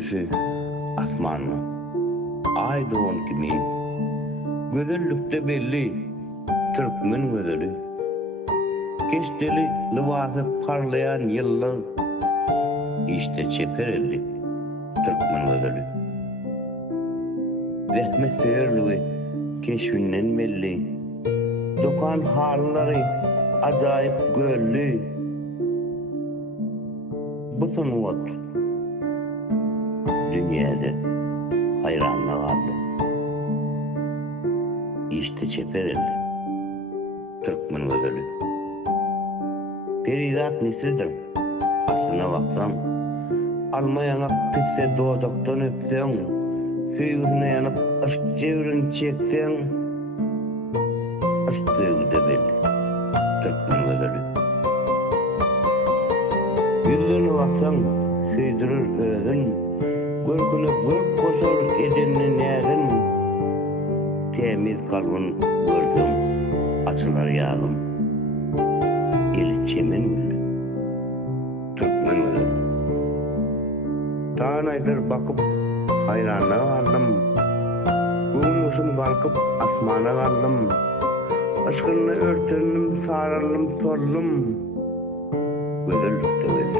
gürüşi asmanına. Ay doğan kimi. Gözellikte belli. Türkmen gözeli. Geçteli libası parlayan yıllar. İşte çeperelli. Türkmen gözeli. Zehmet seyirli keşfinden belli. Dokan halları acayip göllü. Bütün ot dünyada hayranla kaldı. İşte çeperelli. Türkmen gözeli. Peridat nesidir? Aslına baksan, almayana pisse doğduktan öpsen, süyüne yanıp aşk çevrin çeksen, aşktığı da belli. Türkmen gözeli. Yüzüne baksan, süydürür özün, görküne görk koşar edenini nägin, temiz kalbin gördüm, açılar yağım, eli çemen gülü. Türkmen gözeli. Tanaydır bakıp hayrana kaldım, Gümüşüm kalkıp asmana kaldım, aşkınla örtünüm, sarılım, sollum, gözellükte belli.